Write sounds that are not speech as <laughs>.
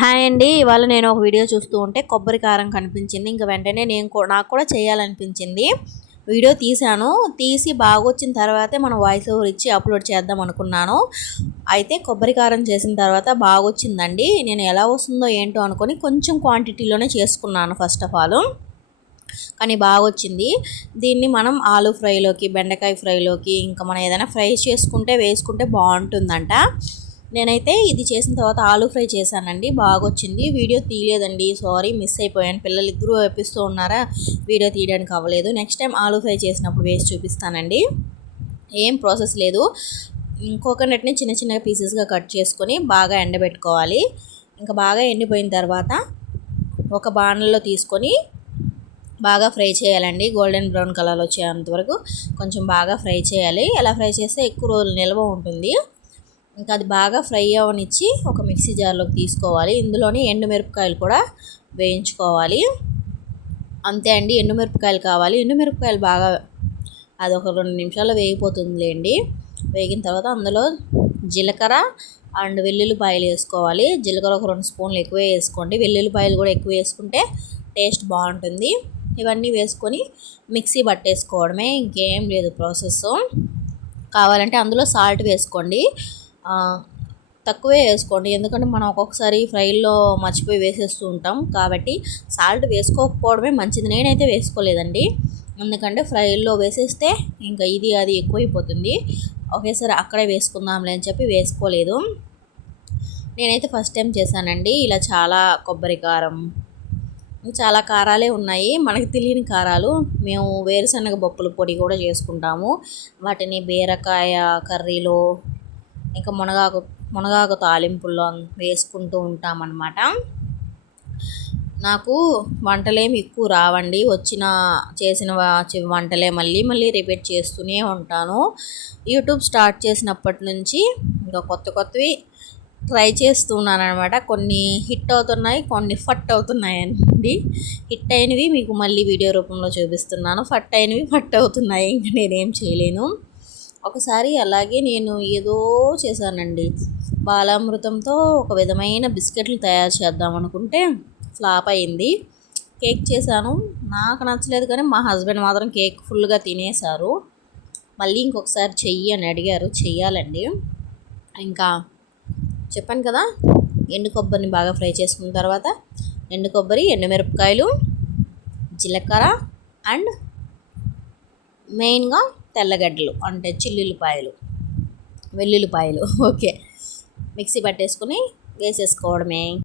Hi అండి. ఇవాళ నేను ఒక వీడియో చూస్తూ ఉంటే కొబ్బరి కారం కనిపించింది. ఇంకా వెంటనే నేను నాకు కూడా చేయాలనిపించింది. వీడియో తీశాను. తీసి బాగా వచ్చిన తర్వాతే మనం వాయిస్ ఓవర్ ఇచ్చి అప్లోడ్ చేద్దాం అనుకున్నాను. అయితే కొబ్బరి కారం చేసిన తర్వాత బాగా వచ్చిందండి నేను ఎలా వస్తుందో ఏంటో అనుకొని కొంచెం క్వాంటిటీలోనే చేసుకున్నాను ఫస్ట్ ఆఫ్ ఆల్. కానీ బాగా వచ్చింది దీన్ని మనం ఆలు ఫ్రైలోకి బెండకాయ ఫ్రైలోకి ఇంకా మనం ఏదైనా ఫ్రై చేసుకుంటే వేసుకుంటే బాగుంటుందంట. నేనైతే ఇది చేసిన తర్వాత ఆలు ఫ్రై చేశానండి. బాగా వచ్చింది వీడియో తీయలేదండి. సారీ మిస్ అయిపోయాను. పిల్లలు ఇద్దరు వేపిస్తూ ఉన్నారా? వీడియో తీయడానికి అవ్వలేదు. నెక్స్ట్ టైం ఆలు ఫ్రై చేసినప్పుడు వేసి చూపిస్తానండి. ఏం ప్రాసెస్ లేదు. కోకోనట్ని చిన్న చిన్న పీసెస్గా కట్ చేసుకొని బాగా ఎండబెట్టుకోవాలి. ఇంకా బాగా ఎండిపోయిన తర్వాత ఒక బాణల్లో తీసుకొని బాగా ఫ్రై చేయాలండి. గోల్డెన్ బ్రౌన్ కలర్ వచ్చేంత వరకు కొంచెం బాగా ఫ్రై చేయాలి. అలా ఫ్రై చేస్తే ఎక్కువ రోజులు నిల్వ ఉంటుంది. ఇంకా అది బాగా ఫ్రై అవనిచ్చి ఒక మిక్సీ జార్లోకి తీసుకోవాలి. ఇందులోని ఎండుమిరపకాయలు కూడా వేయించుకోవాలి. అంతే అండి ఎండుమిరపకాయలు కావాలి. ఎండుమిరపకాయలు బాగా అది ఒక రెండు నిమిషాల్లో వేగిపోతుందిలేండి. వేగిన తర్వాత అందులో జీలకర్ర అండ్ వెల్లుల్లిపాయలు వేసుకోవాలి. జీలకర్ర ఒక రెండు స్పూన్లు ఎక్కువ వేసుకోండి. వెల్లుల్లిపాయలు కూడా ఎక్కువ వేసుకుంటే టేస్ట్ బాగుంటుంది. ఇవన్నీ వేసుకొని మిక్సీ పట్టేసుకోవడమే ఇంకేం లేదు ప్రాసెస్ కావాలంటే అందులో సాల్ట్ వేసుకోండి. తక్కువే వేసుకోండి. ఎందుకంటే మనం ఒక్కొక్కసారి ఫ్రైల్లో మర్చిపోయి వేసేస్తూ ఉంటాం. కాబట్టి సాల్ట్ వేసుకోకపోవడమే మంచిది. నేనైతే వేసుకోలేదండి. ఎందుకంటే ఫ్రైల్లో వేసేస్తే ఇంకా ఇది అది ఎక్కువైపోతుంది. ఒకేసారి అక్కడే వేసుకుందాంలే అని చెప్పి వేసుకోలేదు. నేనైతే ఫస్ట్ టైం చేశానండి. ఇలా చాలా కొబ్బరి కారం చాలా కారాలే ఉన్నాయి. మనకు తెలియని కారాలు. మేము వేరుశనగ పప్పుల పొడి కూడా చేసుకుంటాము. వాటిని బీరకాయ కర్రీలో ఇంకా మునగాకు మునగాకు తాలింపుల్లో వేసుకుంటూ ఉంటామన్నమాట. నాకు వంటలేమి ఎక్కువ రావండి. వచ్చిన చేసిన వంటలే మళ్ళీ మళ్ళీ రిపీట్ చేస్తూనే ఉంటాను. యూట్యూబ్ స్టార్ట్ చేసినప్పటి నుంచి ఇంకా కొత్త కొత్తవి ట్రై చేస్తున్నాను అనమాట కొన్ని హిట్ అవుతున్నాయి కొన్ని ఫట్ అవుతున్నాయండి. హిట్ అయినవి మీకు మళ్ళీ వీడియో రూపంలో చూపిస్తున్నాను. ఫట్ అయినవి ఫట్ అవుతున్నాయి. ఇంకా నేనేం చేయలేను. ఒకసారి అలాగే నేను ఏదో చేశానండి. బాలామృతంతో ఒక విధమైన బిస్కెట్లు తయారు చేద్దాం అనుకుంటే ఫ్లాప్ అయింది. కేక్ చేశాను. నాకు నచ్చలేదు కానీ మా హస్బెండ్ మాత్రం కేక్ ఫుల్గా తినేశారు. మళ్ళీ ఇంకొకసారి చెయ్యి అని అడిగారు. చెయ్యాలండి. ఇంకా చెప్పాను కదా ఎండు కొబ్బరిని బాగా ఫ్రై చేసుకున్న తర్వాత ఎండు కొబ్బరి ఎండుమిరపకాయలు జీలకర్ర అండ్ మెయిన్గా తెల్లగడ్డలు అంటే చిల్లుల్లిపాయలు వెల్లుల్లిపాయలు. <laughs> ఓకే. మిక్సీ పట్టేసుకుని వేసేసుకోవడమే.